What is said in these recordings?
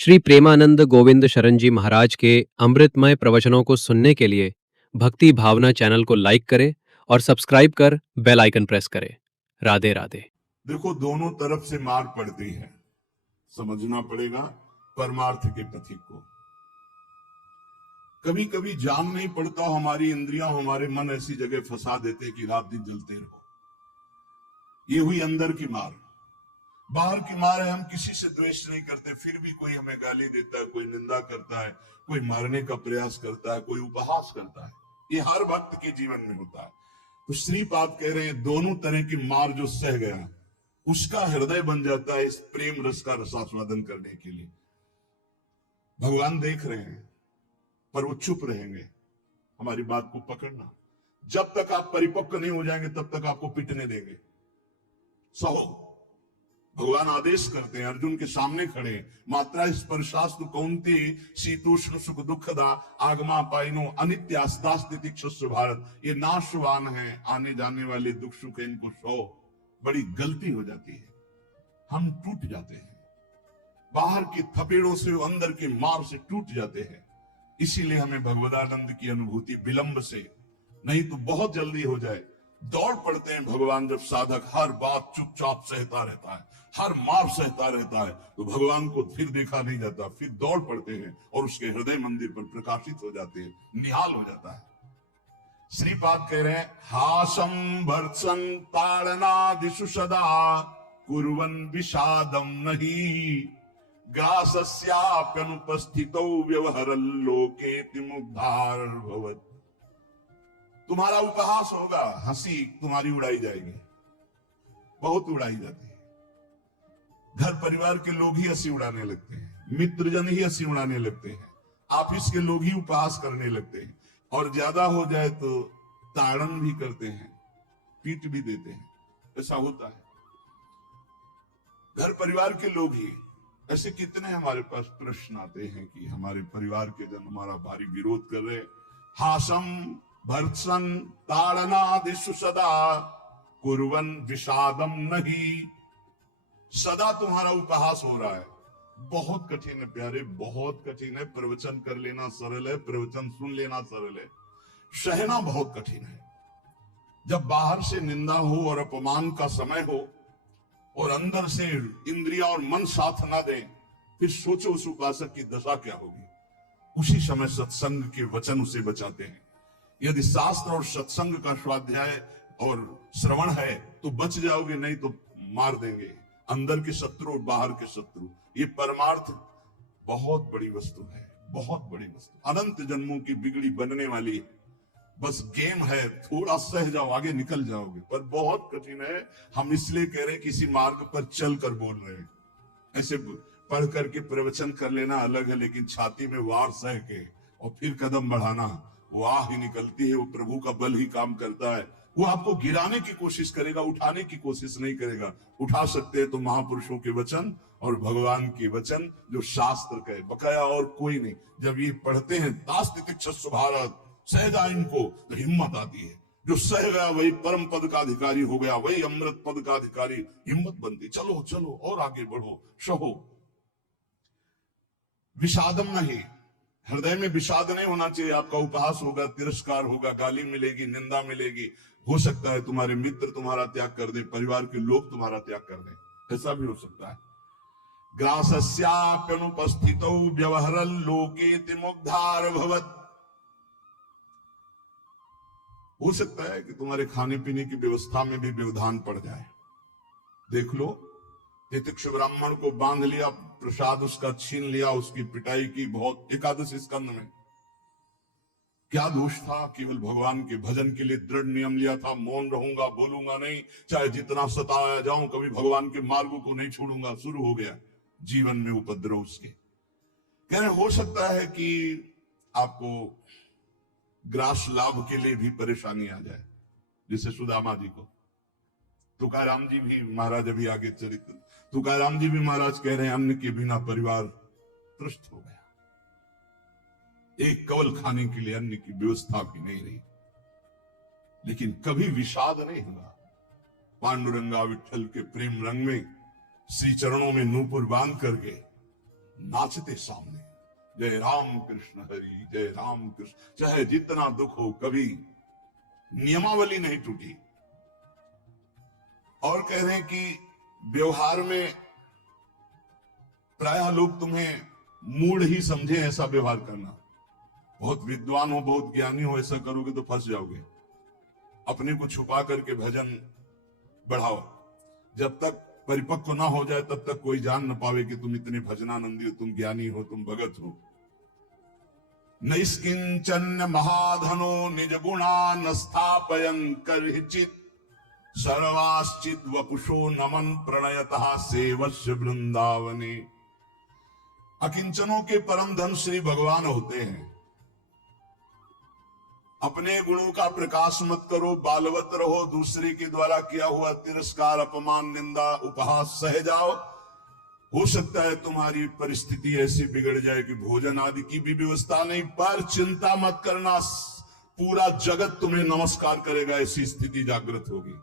श्री प्रेमानंद गोविंद शरण जी महाराज के अमृतमय प्रवचनों को सुनने के लिए भक्ति भावना चैनल को लाइक करें और सब्सक्राइब कर बेल आइकन प्रेस करें। राधे राधे। देखो, दोनों तरफ से मार पड़ती है, समझना पड़ेगा परमार्थ के पथिक को। कभी कभी जान नहीं पड़ता, हमारी इंद्रियां हमारे मन ऐसी जगह फंसा देते कि रात दिन जलते रहो। ये हुई अंदर की मार। बाहर की मार है, हम किसी से द्वेष नहीं करते, फिर भी कोई हमें गाली देता है, कोई निंदा करता है, कोई मारने का प्रयास करता है, कोई उपहास करता है। ये हर भक्त के जीवन में होता है। तो श्रीपाद कह रहे हैं, दोनों तरह की मार जो सह गया उसका हृदय बन जाता है इस प्रेम रस का रसास्वादन करने के लिए। भगवान देख रहे हैं पर वो चुप रहेंगे। हमारी बात को पकड़ना, जब तक आप परिपक्व नहीं हो जाएंगे तब तक आपको पिटने देंगे। सहो, भगवान आदेश करते हैं, अर्जुन के सामने खड़े, मात्रा स्पर्शास्तु कौन्ते शीतोष्ण सुख दुखदा आगमा पाइनो अनित्यास्तास्ति भारत। ये नाशवान है, आने जाने वाले दुख सुख इनको सो। बड़ी गलती हो जाती है, हम टूट जाते हैं, बाहर की थपेड़ों से अंदर की मार से टूट जाते हैं। इसीलिए हमें भगवदानंद की अनुभूति विलंब से नहीं तो बहुत जल्दी हो जाए। दौड़ पड़ते हैं भगवान जब साधक हर बात चुपचाप सहता रहता है, हर मार सहता रहता है, तो भगवान को फिर देखा नहीं जाता, फिर दौड़ पड़ते हैं और उसके हृदय मंदिर पर प्रकाशित हो जाते हैं, निहाल हो जाता है। श्रीपाद कह रहे हैं, हासं भर्त्सं ताड़नादिषु सदा कुर्वन् विषादं नहि ग्रासस्याप्यनुपस्थितौ व्यवहरन् लोकेति मुग्धार भवत्। तुम्हारा उपहास होगा, हंसी तुम्हारी उड़ाई जाएगी, बहुत उड़ाई जाती है। घर परिवार के लोग ही हंसी उड़ाने लगते हैं, मित्रजन ही हंसी उड़ाने लगते हैं, ऑफिस के लोग ही उपहास करने लगते हैं, और ज्यादा हो जाए तो ताड़न भी करते हैं, पीट भी देते हैं। ऐसा होता है, घर परिवार के लोग ही। ऐसे कितने हमारे पास प्रश्न आते हैं कि हमारे परिवार के जन हमारा भारी विरोध कर रहे। हासम भर्त्सन ताड़नादिषु सदा कुर्वन् विषादम नहीं। सदा तुम्हारा उपहास हो रहा है, बहुत कठिन है प्यारे, बहुत कठिन है। प्रवचन कर लेना सरल है, प्रवचन सुन लेना सरल है, सहना बहुत कठिन है। जब बाहर से निंदा हो और अपमान का समय हो और अंदर से इंद्रिया और मन साथ ना दें, फिर सोचो उस उपासक की दशा क्या होगी। उसी समय सत्संग के वचन उसे बचाते हैं। यदि शास्त्र और सत्संग का स्वाध्याय और श्रवण है तो बच जाओगे, नहीं तो मार देंगे अंदर के शत्रु और बाहर के शत्रु। ये परमार्थ बहुत बड़ी वस्तु है, बहुत बड़ी वस्तु, अनंत जन्मों की बिगड़ी बनने वाली है। बस गेम है, थोड़ा सह जाओ, आगे निकल जाओगे, पर बहुत कठिन है। हम इसलिए कह रहे हैं किसी मार्ग पर चल कर बोल रहे हैं। ऐसे पढ़ करके प्रवचन कर लेना अलग है, लेकिन छाती में वार सह के और फिर कदम बढ़ाना, वो आह ही निकलती है, वो प्रभु का बल ही काम करता है। वो आपको गिराने की कोशिश करेगा, उठाने की कोशिश नहीं करेगा। उठा सकते हैं तो महापुरुषों के वचन और भगवान के वचन जो शास्त्र कहे, बकाया और कोई नहीं। जब ये पढ़ते हैं तास्तितिक्षस्व भारत, सहजा इनको, तो हिम्मत आती है। जो सह गया वही परम पद का अधिकारी हो गया, वही अमृत पद का अधिकारी। हिम्मत बनती, चलो चलो और आगे बढ़ो, सहो। विषादम नहीं, हृदय में विषाद नहीं होना चाहिए। आपका उपहास होगा, तिरस्कार होगा, गाली मिलेगी, निंदा मिलेगी। हो सकता है तुम्हारे मित्र तुम्हारा त्याग कर दे, परिवार के लोग तुम्हारा त्याग कर दे, ऐसा भी हो सकता है। ग्रासस्याप्यनुपस्थितौ व्यवहरन् लोकेति मुग्धार भवत्। हो सकता है कि तुम्हारे खाने पीने की व्यवस्था में भी व्यवधान पड़ जाए। देख लो, तितिक्ष ब्राह्मण को बांध लिया, प्रसाद उसका छीन लिया, उसकी पिटाई की बहुत। एकादश स्कंद में क्या दोष था? केवल भगवान के भजन के लिए दृढ़ नियम लिया था, मौन रहूंगा, बोलूंगा नहीं, चाहे जितना सताया जाऊं, कभी भगवान के मार्ग को नहीं छोड़ूंगा। शुरू हो गया जीवन में उपद्रव उसके। कह रहे हो सकता है कि आपको ग्रास लाभ के लिए भी परेशानी आ जाए, जैसे सुदामा जी को। तुकाराम जी भी महाराज, अभी आगे चरित्र, तुकाराम जी भी महाराज कह रहे हैं, अन्न के बिना परिवार त्रस्त हो गया, एक कवल खाने के लिए अन्न की व्यवस्था भी नहीं रही। लेकिन कभी विषाद नहीं हुआ। पांडुरंगा विठल के प्रेम रंग में श्री चरणों में नूपुर बांध करके नाचते सामने, जय राम कृष्ण हरि, जय राम कृष्ण, चाहे जितना दुख हो, कभी नियमावली नहीं टूटी। और कह रहे हैं कि व्यवहार में प्रायः लोग तुम्हें मूढ़ ही समझे ऐसा व्यवहार करना। बहुत विद्वान हो, बहुत ज्ञानी हो, ऐसा करोगे तो फंस जाओगे। अपने को छुपा करके भजन बढ़ाओ, जब तक परिपक्व ना हो जाए तब तक कोई जान न पावे कि तुम इतने भजनानंदी हो, तुम ज्ञानी हो, तुम भगत हो। नैष्किंचन महाधनो निज गुणा न स्थापयन करहिचित, सर्वाश्चित वपुषो नमन प्रणयतः सेवस्य वृंदावने। अकिंचनों के परम धन श्री भगवान होते हैं। अपने गुणों का प्रकाश मत करो, बालवत रहो, दूसरे के द्वारा किया हुआ तिरस्कार, अपमान, निंदा, उपहास सह जाओ। हो सकता है तुम्हारी परिस्थिति ऐसी बिगड़ जाए कि भोजन आदि की भी व्यवस्था नहीं, पर चिंता मत करना, पूरा जगत तुम्हें नमस्कार करेगा, ऐसी स्थिति जागृत होगी।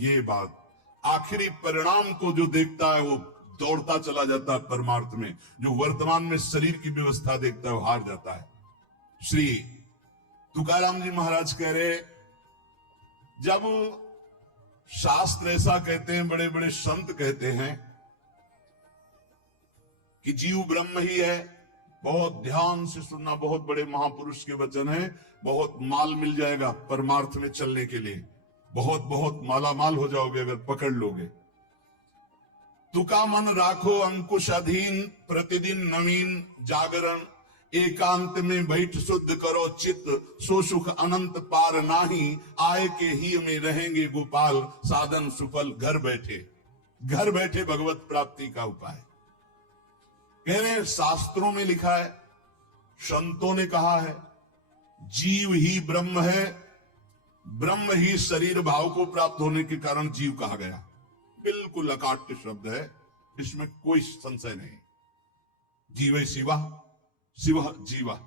ये बात, आखिरी परिणाम को जो देखता है वो दौड़ता चला जाता है परमार्थ में, जो वर्तमान में शरीर की व्यवस्था देखता है वो हार जाता है। श्री तुकाराम जी महाराज कह रहे, जब शास्त्र ऐसा कहते हैं, बड़े बड़े संत कहते हैं कि जीव ब्रह्म ही है, बहुत ध्यान से सुनना, बहुत बड़े महापुरुष के वचन हैं, बहुत माल मिल जाएगा परमार्थ में चलने के लिए, बहुत बहुत मालामाल हो जाओगे अगर पकड़ लोगे। तुका मन राखो अंकुश अधीन, प्रतिदिन नवीन जागरण, एकांत में बैठ शुद्ध करो चित्त, सो सुख अनंत पार नाही, आए के ही में रहेंगे गोपाल, साधन सुफल घर बैठे। घर बैठे भगवत प्राप्ति का उपाय। कह रहे हैं शास्त्रों में लिखा है, संतों ने कहा है, जीव ही ब्रह्म है, ब्रह्म ही शरीर भाव को प्राप्त होने के कारण जीव कहा गया। बिल्कुल अकाट्य शब्द है, इसमें कोई संशय नहीं। जीव शिवा, शिव जीवा,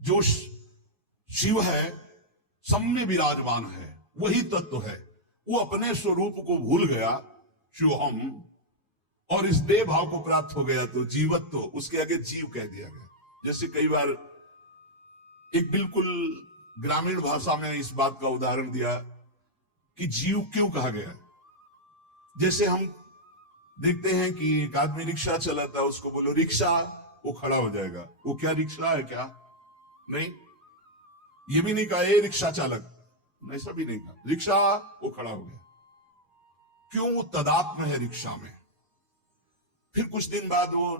जो शिव है सब में विराजमान है, वही तत्व है। वो अपने स्वरूप को भूल गया, शिवहम, और इस देह भाव को प्राप्त हो गया तो जीवत्व, तो उसके आगे जीव कह दिया गया। जैसे कई बार एक बिल्कुल ग्रामीण भाषा में इस बात का उदाहरण दिया कि जीव क्यों कहा गया। जैसे हम देखते हैं कि एक आदमी रिक्शा चलाता है, उसको बोलो रिक्शा, वो खड़ा हो जाएगा। वो क्या रिक्शा है क्या? नहीं। ये भी नहीं कहा ए रिक्शा चालक, ऐसा भी नहीं कहा, रिक्शा, वो खड़ा हो गया। क्यों? वो तदात्म है रिक्शा में। फिर कुछ दिन बाद वो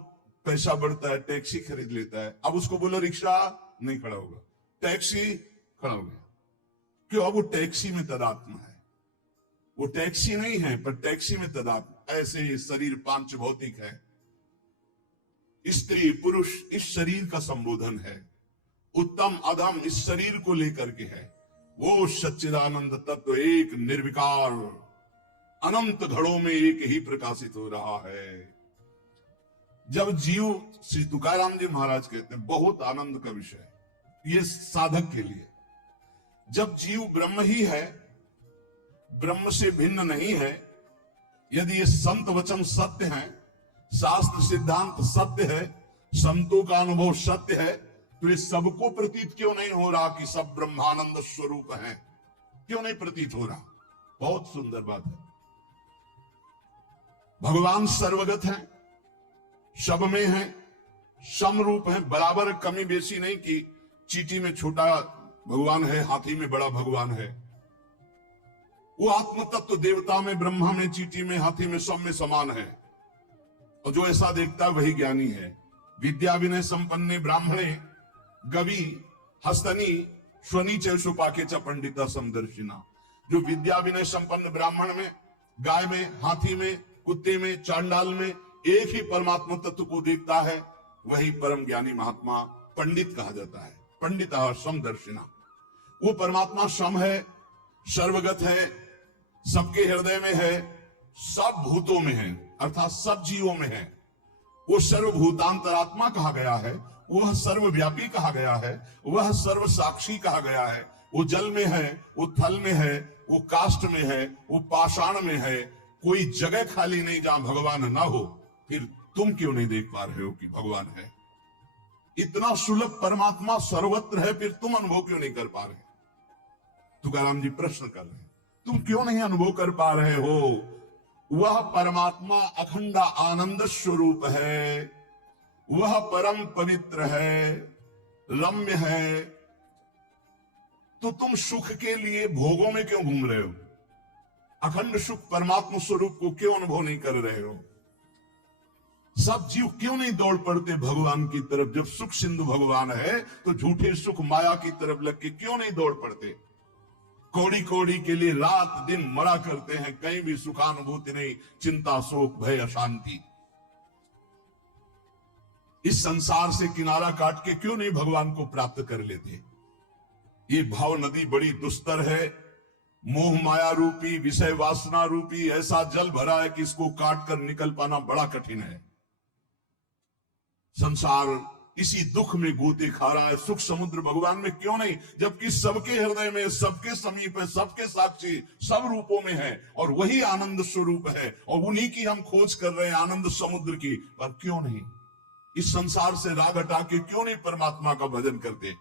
पैसा बढ़ता है, टैक्सी खरीद लेता है, अब उसको बोलो रिक्शा, नहीं खड़ा होगा, टैक्सी, खड़ा हो गया। क्यों? अब वो टैक्सी में तदात्म है। वो टैक्सी नहीं है पर टैक्सी में तदात्म। ऐसे ही शरीर पांच भौतिक है, स्त्री पुरुष इस शरीर का संबोधन है, उत्तम अधम इस शरीर को लेकर के है। वो सच्चिदानंद तत्व एक निर्विकार अनंत घड़ों में एक ही प्रकाशित हो रहा है। जब जीव, श्री तुकाराम जी महाराज कहते हैं, बहुत आनंद का विषय ये साधक के लिए, जब जीव ब्रह्म ही है, ब्रह्म से भिन्न नहीं है, यदि ये संत वचन सत्य है, शास्त्र सिद्धांत सत्य है, संतों का अनुभव सत्य है, तो ये सबको प्रतीत क्यों नहीं हो रहा कि सब ब्रह्मानंद स्वरूप हैं? क्यों नहीं प्रतीत हो रहा? बहुत सुंदर बात है। भगवान सर्वगत है, सब में है, समरूप है, बराबर कमी बेसी नहीं कि चींटी में छोटा भगवान है, हाथी में बड़ा भगवान है। वो आत्म तत्व देवता में, ब्रह्मा में, चींटी में, हाथी में, सब में समान है। और जो ऐसा देखता है वही ज्ञानी है। विद्या विनय संपन्ने ब्राह्मणे गवि हस्तनी स्वनी चुपाके च पंडिता समदर्शिना। जो विद्या विनय संपन्न ब्राह्मण में, गाय में, हाथी में, कुत्ते में, चांडाल में एक ही परमात्मा तत्व को देखता है, वही परम ज्ञानी महात्मा पंडित कहा जाता है। पंडिता समदर्शिना। वो परमात्मा सम है, सर्वगत है, सबके हृदय में है, सब भूतों में है, अर्थात सब जीवों में है। वो सर्वभूतांतरात्मा कहा गया है, वह सर्वव्यापी कहा गया है, वह सर्व साक्षी कहा गया है। वो जल में है, वो थल में है, वो काष्ठ में है, वो पाषाण में है। कोई जगह खाली नहीं जहां भगवान ना हो। फिर तुम क्यों नहीं देख पा रहे हो कि भगवान है? इतना सुलभ परमात्मा सर्वत्र है, फिर तुम अनुभव क्यों नहीं कर पा रहे? तुकाराम जी प्रश्न कर रहे हैं, तुम क्यों नहीं अनुभव कर पा रहे हो? वह परमात्मा अखंड आनंद स्वरूप है, वह परम पवित्र है, रम्य है, तो तुम सुख के लिए भोगों में क्यों घूम रहे हो? अखंड सुख परमात्मा स्वरूप को क्यों अनुभव नहीं कर रहे हो? सब जीव क्यों नहीं दौड़ पड़ते भगवान की तरफ? जब सुख सिंधु भगवान है तो झूठे सुख माया की तरफ लग के क्यों नहीं दौड़ पड़ते? कौड़ी कौड़ी के लिए रात दिन मरा करते हैं, कहीं भी सुखानुभूति नहीं, चिंता शोक भय अशांति। इस संसार से किनारा काट के क्यों नहीं भगवान को प्राप्त कर लेते? ये भाव नदी बड़ी दुस्तर है, मोह माया रूपी विषय वासना रूपी ऐसा जल भरा है कि इसको काट कर निकल पाना बड़ा कठिन है। संसार इसी दुख में गोते खा रहा है, सुख समुद्र भगवान में क्यों नहीं? जबकि सबके हृदय में, सबके समीप है, सबके साक्षी, सब रूपों में है, और वही आनंद स्वरूप है, और उन्हीं की हम खोज कर रहे हैं, आनंद समुद्र की। पर क्यों नहीं इस संसार से राग हटा के क्यों नहीं परमात्मा का भजन करते?